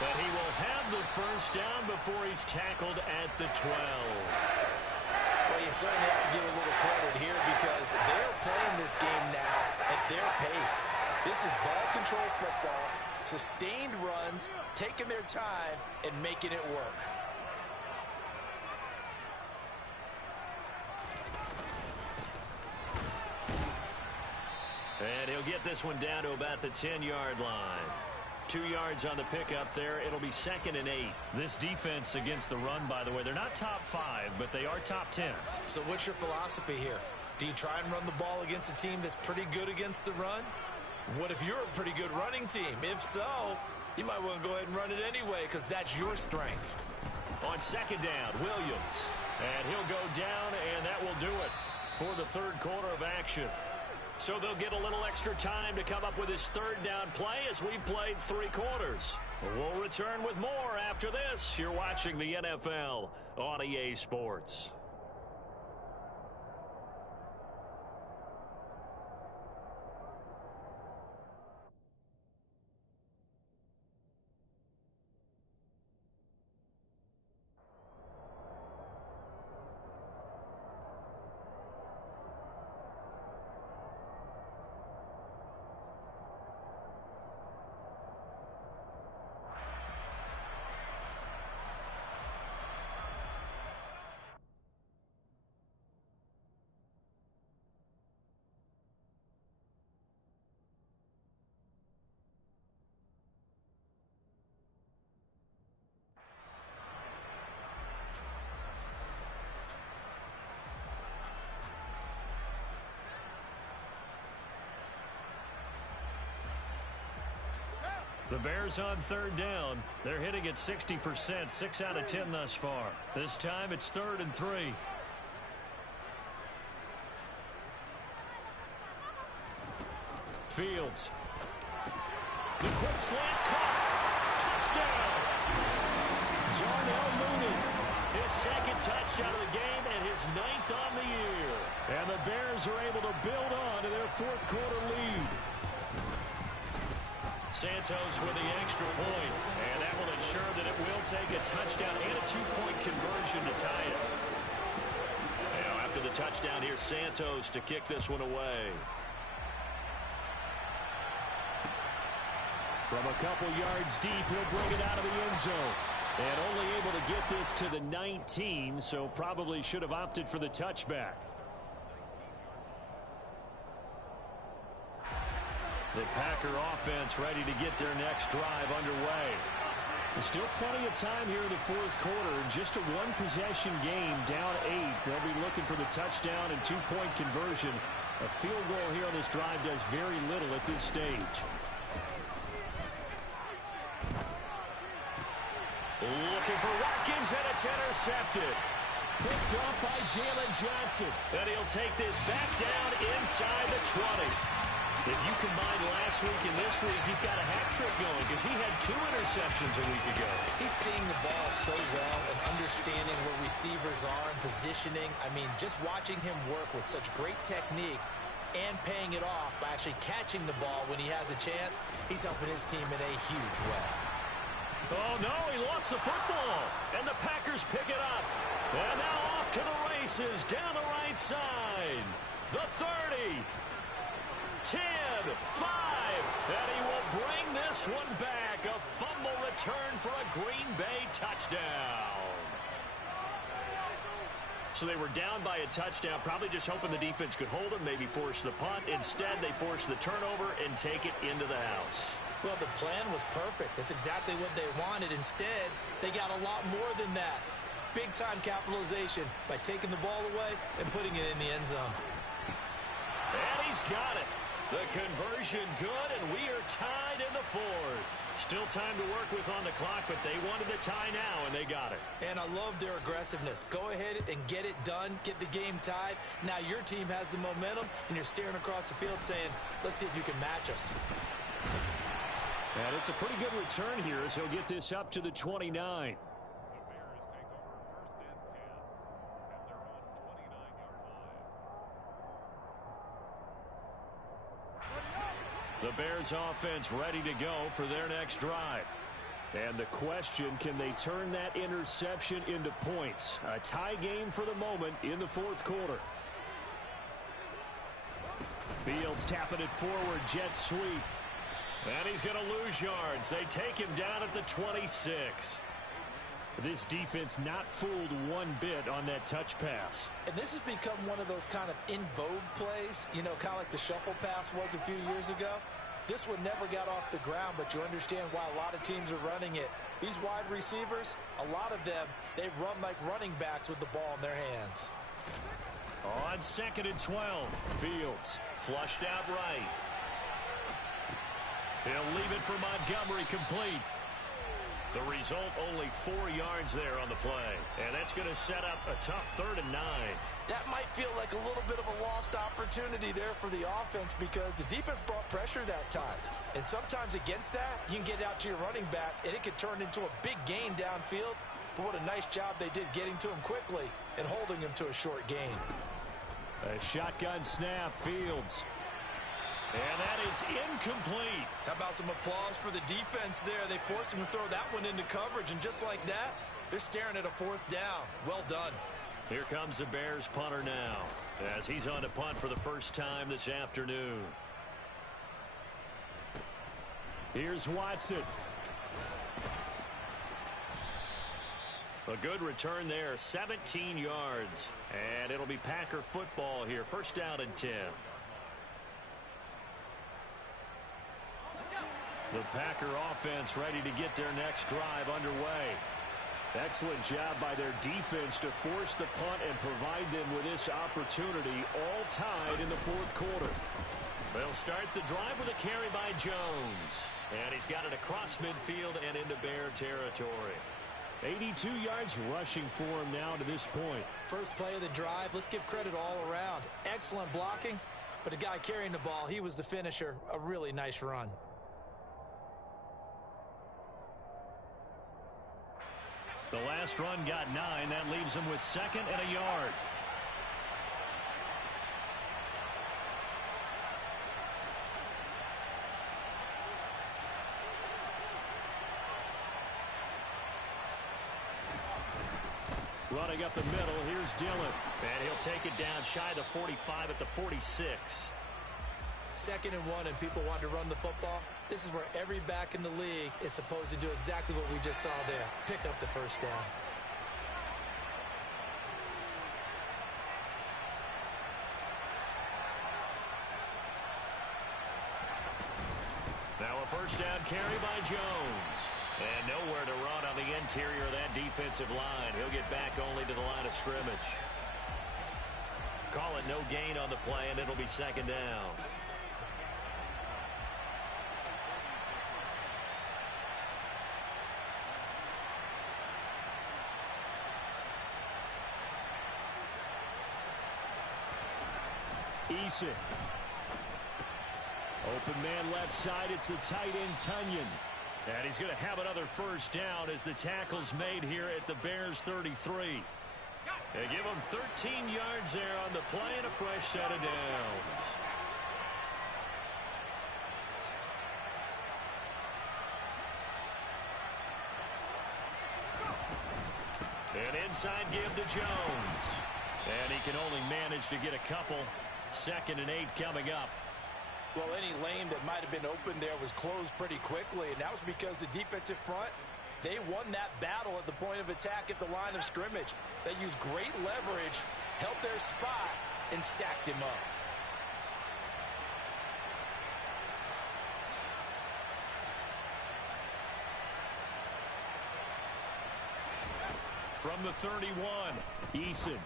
But he will have the first down before he's tackled at the 12. Well, you certainly have to give a little credit here because they're playing this game now at their pace. This is ball control football, sustained runs, taking their time, and making it work. And he'll get this one down to about the 10-yard line. 2 yards on the pickup there. It'll be 2nd and 8. This defense against the run, by the way, they're not top 5, but they are top 10. So what's your philosophy here? Do you try and run the ball against a team that's pretty good against the run? What if you're a pretty good running team? If so, you might want to go ahead and run it anyway because that's your strength. On 2nd down, Williams. And he'll go down, and that will do it for the 3rd quarter of action. So they'll get a little extra time to come up with his 3rd down play as we've played 3 quarters. We'll return with more after this. You're watching the NFL on EA Sports. The Bears on 3rd down. They're hitting at 60%, 6 out of 10 thus far. This time it's 3rd and 3. Fields. The quick slant caught. Touchdown. Darnell Mooney. His 2nd touchdown of the game and his 9th on the year. And the Bears are able to build on to their 4th quarter lead. Santos with the extra point, and that will ensure that it will take a touchdown and a 2-point conversion to tie it. Now, after the touchdown, here's Santos to kick this one away. From a couple yards deep, he'll bring it out of the end zone. And only able to get this to the 19, so probably should have opted for the touchback. The Packer offense ready to get their next drive underway. There's still plenty of time here in the 4th quarter. Just a 1-possession game, down 8. They'll be looking for the touchdown and 2-point conversion. A field goal here on this drive does very little at this stage. Looking for Watkins, and it's intercepted. Picked up by Jalen Johnson. And he'll take this back down inside the 20. If you combine last week and this week, he's got a hat trick going because he had 2 interceptions a week ago. He's seeing the ball so well and understanding where receivers are and positioning. I mean, just watching him work with such great technique and paying it off by actually catching the ball when he has a chance, he's helping his team in a huge way. Oh, no, he lost the football. And the Packers pick it up. And now off to the races down the right side. The 30. 10, 5, and he will bring this one back. A fumble return for a Green Bay touchdown. So they were down by a touchdown, probably just hoping the defense could hold them, maybe force the punt. Instead, they forced the turnover and take it into the house. Well, the plan was perfect. That's exactly what they wanted. Instead, they got a lot more than that. Big-time capitalization by taking the ball away and putting it in the end zone. And he's got it. The conversion good, and we are tied in the fourth. Still time to work with on the clock, but they wanted the tie now, and they got it. And I love their aggressiveness. Go ahead and get it done, get the game tied. Now your team has the momentum, and you're staring across the field saying, let's see if you can match us. And it's a pretty good return here as he'll get this up to the 29. The Bears offense ready to go for their next drive. And the question, can they turn that interception into points? A tie game for the moment in the fourth quarter. Fields tapping it forward, jet sweep. And he's going to lose yards. They take him down at the 26. This defense not fooled one bit on that touch pass. And this has become one of those kind of in vogue plays, you know, kind of like the shuffle pass was a few years ago. This one never got off the ground, but you understand why a lot of teams are running it. These wide receivers, a lot of them, they run like running backs with the ball in their hands. On 2nd and 12, Fields flushed out right. He'll leave it for Montgomery, complete. The result, only 4 yards there on the play. And that's going to set up a tough 3rd and 9. That might feel like a little bit of a lost opportunity there for the offense because the defense brought pressure that time. And sometimes against that, you can get out to your running back, and it could turn into a big gain downfield. But what a nice job they did getting to him quickly and holding him to a short gain. A shotgun snap, Fields. And that is incomplete. How about some applause for the defense there? They forced him to throw that one into coverage, and just like that, they're staring at a 4th down. Well done. Here comes the Bears punter now as he's on to punt for the first time this afternoon. Here's Watson. A good return there, 17 yards. And it'll be Packer football here, 1st down and 10. The Packer offense ready to get their next drive underway. Excellent job by their defense to force the punt and provide them with this opportunity, all tied in the 4th quarter. They'll start the drive with a carry by Jones. And he's got it across midfield and into Bear territory. 82 yards rushing for him now to this point. First play of the drive, let's give credit all around. Excellent blocking, but the guy carrying the ball, he was the finisher. A really nice run. The last run got 9. That leaves him with 2nd and a yard. Running up the middle, here's Dillon. And he'll take it down shy of the 45 at the 46. 2nd and 1, and people want to run the football. This is where every back in the league is supposed to do exactly what we just saw there. Pick up the 1st down. Now a 1st down carry by Jones. And nowhere to run on the interior of that defensive line. He'll get back only to the line of scrimmage. Call it no gain on the play, and it'll be 2nd down. Eason. Open man left side. It's the tight end, Tunyon. And he's going to have another 1st down as the tackle's made here at the Bears 33. They give him 13 yards there on the play and a fresh set of downs. An inside give to Jones. And he can only manage to get a couple. 2nd and 8 coming up. Well, any lane that might have been open there was closed pretty quickly, and that was because the defensive front, they won that battle at the point of attack at the line of scrimmage. They used great leverage, held their spot, and stacked him up. From the 31, Eason.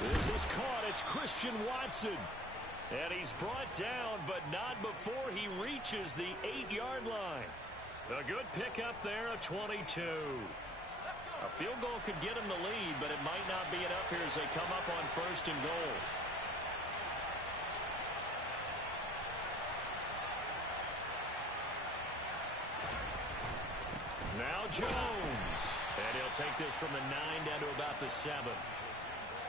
This is caught. It's Christian Watson. And he's brought down, but not before he reaches the 8-yard line. A good pickup there, a 22. A field goal could get him the lead, but it might not be enough here as they come up on 1st and goal. Now Jones. And he'll take this from the 9 down to about the 7.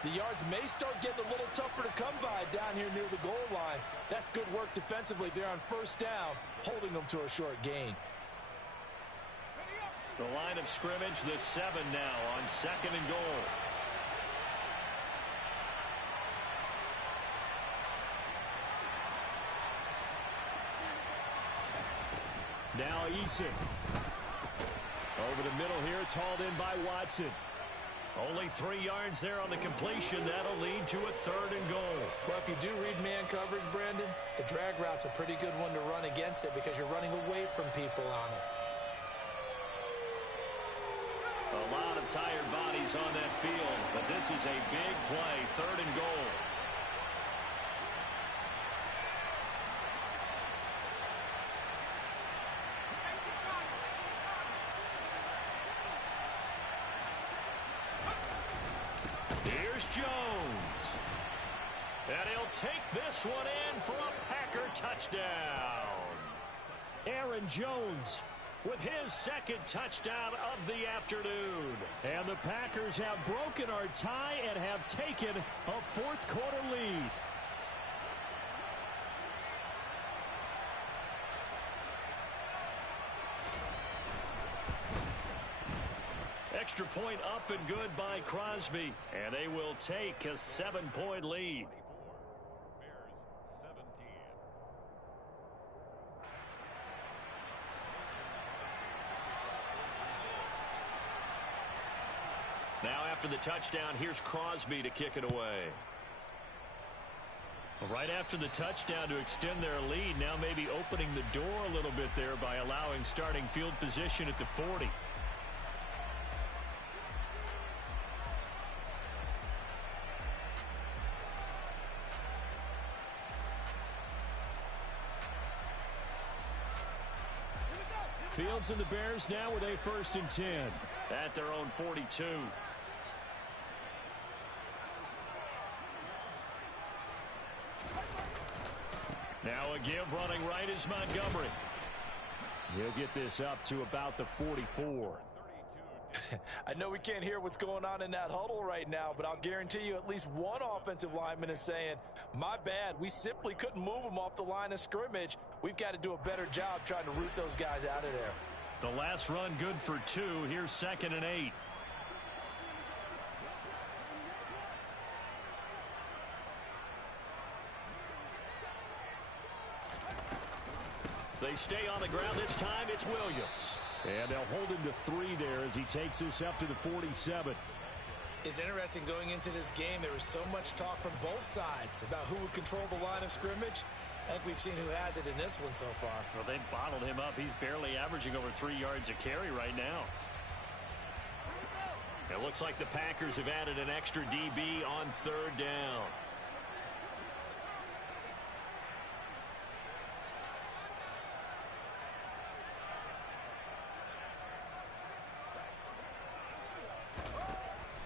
The yards may start getting a little tougher to come by down here near the goal line. That's good work defensively there on 1st down, holding them to a short gain. The line of scrimmage, the 7 now on 2nd and goal. Now Eason. Over the middle here, it's hauled in by Watson. Only 3 yards there on the completion. That'll lead to a 3rd and goal. Well, if you do read man coverage, Brandon, the drag route's a pretty good one to run against it because you're running away from people on it. A lot of tired bodies on that field, but this is a big play, 3rd and goal. Here's Jones. And he'll take this one in for a Packer touchdown. Aaron Jones with his 2nd touchdown of the afternoon. And the Packers have broken our tie and have taken a 4th quarter lead. Extra point up and good by Crosby. And they will take a 7-point lead. Now after the touchdown, here's Crosby to kick it away. Right after the touchdown to extend their lead, now maybe opening the door a little bit there by allowing starting field position at the 40. Fields and the Bears now with a 1st and 10 at their own 42. Now a give running right is Montgomery. He'll get this up to about the 44. I know we can't hear what's going on in that huddle right now, but I'll guarantee you at least one offensive lineman is saying, my bad, we simply couldn't move them off the line of scrimmage. We've got to do a better job trying to root those guys out of there. The last run good for 2. Here's 2nd and 8. They stay on the ground. This time it's Williams. And they'll hold him to 3 there as he takes this up to the 47. It's interesting going into this game. There was so much talk from both sides about who would control the line of scrimmage. I think we've seen who has it in this one so far. Well, they bottled him up. He's barely averaging over 3 yards a carry right now. It looks like the Packers have added an extra DB on 3rd down.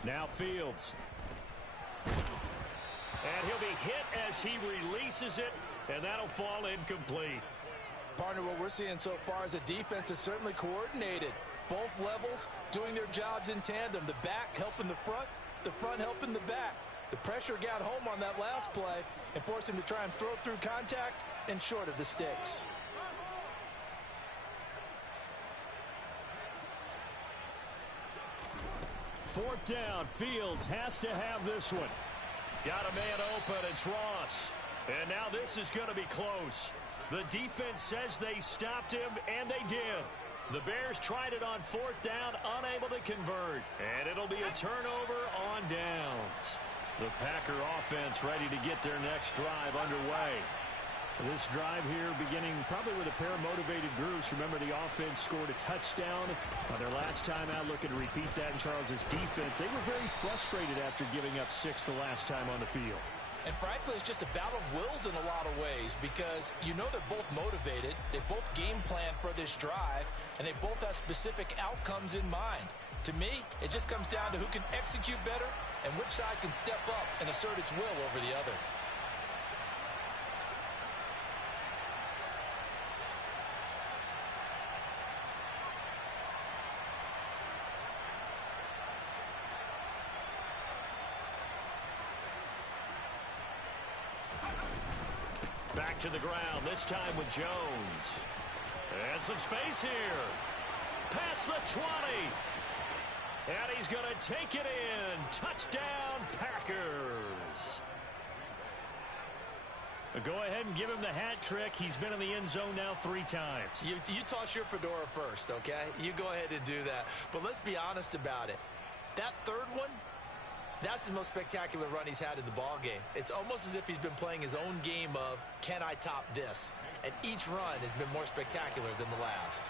Now Fields. And he'll be hit as he releases it, and that'll fall incomplete. Partner, what we're seeing so far is a defense is certainly coordinated. Both levels doing their jobs in tandem. The back helping the front helping the back. The pressure got home on that last play and forced him to try and throw through contact and short of the sticks. Fourth down, Fields has to have this one. Got a man open, it's Ross. And now this is going to be close. The defense says they stopped him, and they did. The Bears tried it on fourth down, unable to convert. And it'll be a turnover on downs. The Packer offense ready to get their next drive underway. This drive here beginning probably with a pair of motivated groups. Remember, the offense scored a touchdown on their last time out, looking to repeat that in Charles's defense. They were very frustrated after giving up 6 the last time on the field. And frankly, it's just a battle of wills in a lot of ways because you know they're both motivated, they both game plan for this drive, and they both have specific outcomes in mind. To me, it just comes down to who can execute better and which side can step up and assert its will over the other. Back to the ground, this time with Jones. And some space here. Past the 20. And he's going to take it in. Touchdown, Packers. Go ahead and give him the hat trick. He's been in the end zone now 3 times. You toss your fedora first, okay? You go ahead and do that. But let's be honest about it. That third one, that's the most spectacular run he's had in the ball game. It's almost as if he's been playing his own game of, can I top this? And each run has been more spectacular than the last.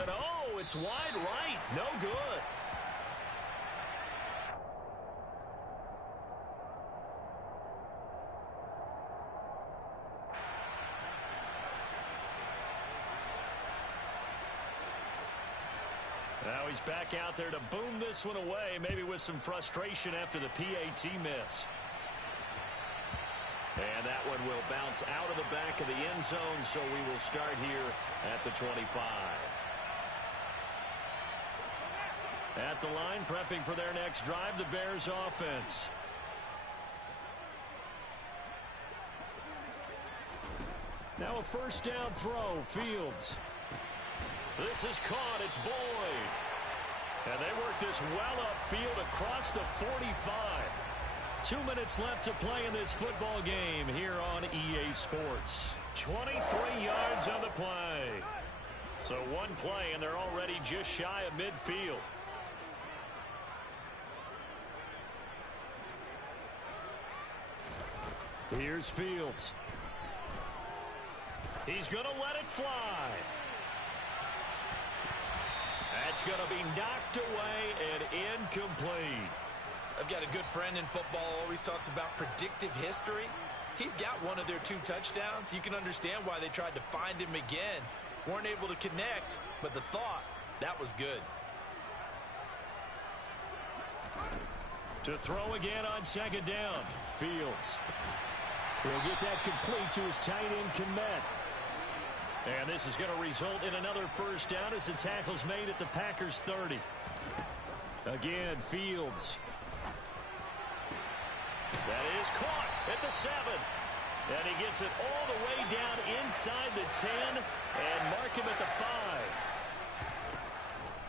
And oh, it's wide right. No good. Now he's back out there to boom this one away, maybe with some frustration after the PAT miss. And that one will bounce out of the back of the end zone, so we will start here at the 25. At the line, prepping for their next drive, the Bears offense. Now a first down throw, Fields. This is caught, it's Boyd. And they work this well upfield across the 45. 2 minutes left to play in this football game here on EA Sports. 23 yards on the play. So one play, and they're already just shy of midfield. Here's Fields. He's going to let it fly. That's going to be knocked away and incomplete. I've got a good friend in football, always talks about predictive history. He's got one of their 2 touchdowns. You can understand why they tried to find him again. Weren't able to connect, but the thought, that was good. To throw again on second down, Fields. He'll get that complete to his tight end, Kmet. And this is going to result in another first down as the tackle's made at the Packers' 30. Again, Fields. That is caught at the 7. And he gets it all the way down inside the 10 and mark him at the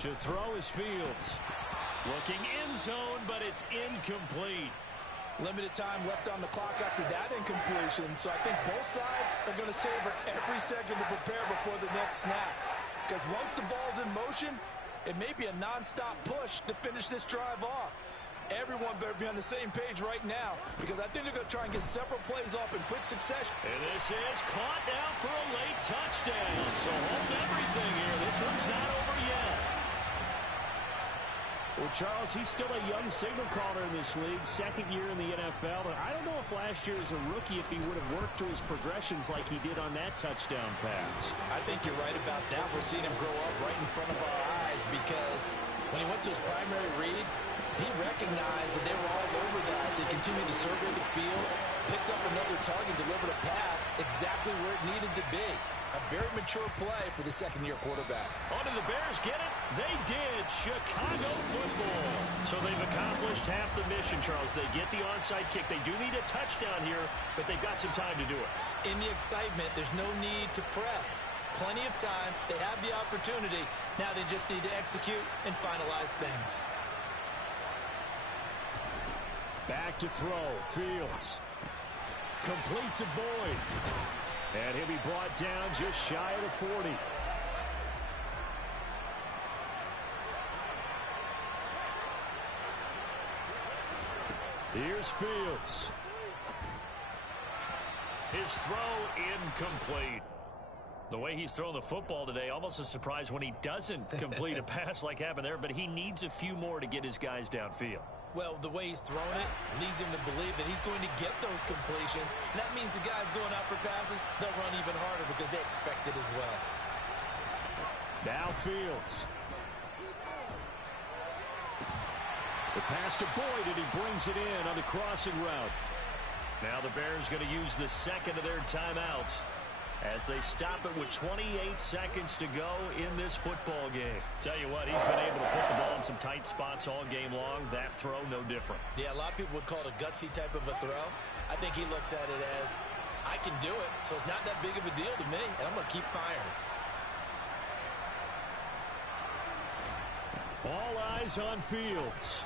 5. To throw is Fields. Looking end zone, but it's incomplete. Limited time left on the clock after that incompletion, so I think both sides are going to savor every second to prepare before the next snap. Because once the ball's in motion, it may be a nonstop push to finish this drive off. Everyone better be on the same page right now, because I think they're going to try and get several plays off in quick succession. And this is caught now for a late touchdown. So hold everything here. This one's not over yet. Well, Charles, he's still a young signal caller in this league, 2nd year in the NFL. And I don't know if last year as a rookie, if he would have worked through his progressions like he did on that touchdown pass. I think you're right about that. We're seeing him grow up right in front of our eyes because when he went to his primary read, he recognized that they were all over that as he continued to survey the field, picked up another target, delivered a pass exactly where it needed to be. A very mature play for the 2nd-year quarterback. Oh, did the Bears get it? They did. Chicago football. So they've accomplished half the mission, Charles. They get the onside kick. They do need a touchdown here, but they've got some time to do it. In the excitement, there's no need to press. Plenty of time. They have the opportunity. Now they just need to execute and finalize things. Back to throw. Fields. Complete to Boyd. And he'll be brought down just shy of the 40. Here's Fields. His throw incomplete. The way he's thrown the football today, almost a surprise when he doesn't complete a pass like happened there, but he needs a few more to get his guys downfield. Well, the way he's thrown it leads him to believe that he's going to get those completions. And that means the guys going out for passes, they'll run even harder because they expect it as well. Now Fields. The pass to Boyd, and he brings it in on the crossing route. Now the Bears going to use the second of their timeouts as they stop it with 28 seconds to go in this football game. Tell you what, he's been able to put the ball in some tight spots all game long. That throw, no different. Yeah, a lot of people would call it a gutsy type of a throw. I think he looks at it as, I can do it, so it's not that big of a deal to me, and I'm going to keep firing. All eyes on Fields.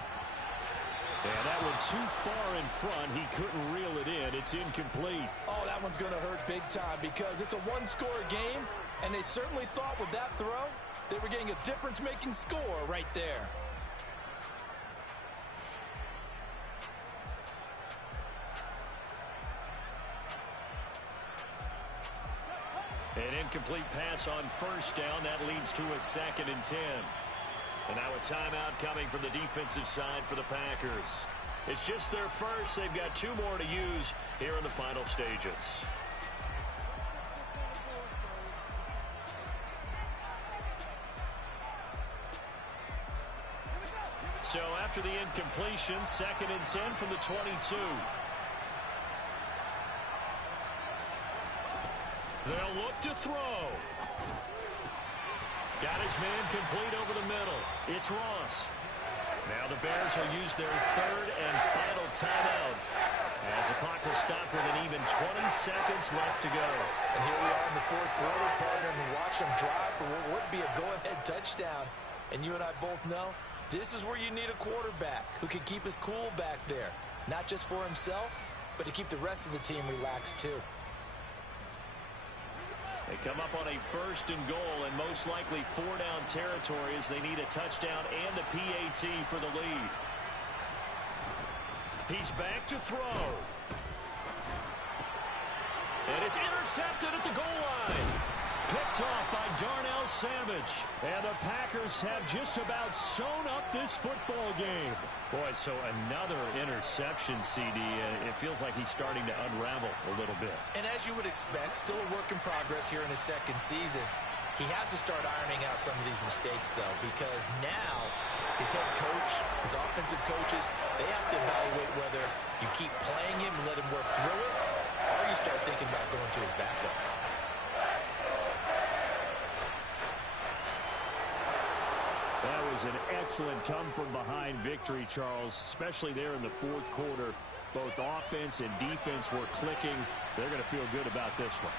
And that one too far in front. He couldn't reel it in. It's incomplete. Oh, that one's going to hurt big time because it's a one-score game, and they certainly thought with that throw they were getting a difference-making score right there. An incomplete pass on first down. That leads to a 2nd and 10. And now a timeout coming from the defensive side for the Packers. It's just their first. They've got 2 more to use here in the final stages. So after the incompletion, 2nd and 10 from the 22. They'll look to throw. Got his man complete over the middle. It's Ross. Now the Bears will use their 3rd and final timeout as the clock will stop with an even 20 seconds left to go. And here we are in the 4th quarter, partner, and watch them drive for what would be a go-ahead touchdown. And you and I both know this is where you need a quarterback who can keep his cool back there. Not just for himself, but to keep the rest of the team relaxed too. They come up on a 1st and goal and most likely 4-down territory as they need a touchdown and a PAT for the lead. He's back to throw. And it's intercepted at the goal line. Picked off by Darnell Savage. And the Packers have just about sewn up this football game. Boy, so another interception, CD. It feels like he's starting to unravel a little bit. And as you would expect, still a work in progress here in his 2nd season. He has to start ironing out some of these mistakes, though, because now his head coach, his offensive coaches, they have to evaluate whether you keep playing him and let him work through it, or you start thinking about going to his backup. That was an excellent come-from-behind victory, Charles, especially there in the 4th quarter. Both offense and defense were clicking. They're going to feel good about this one.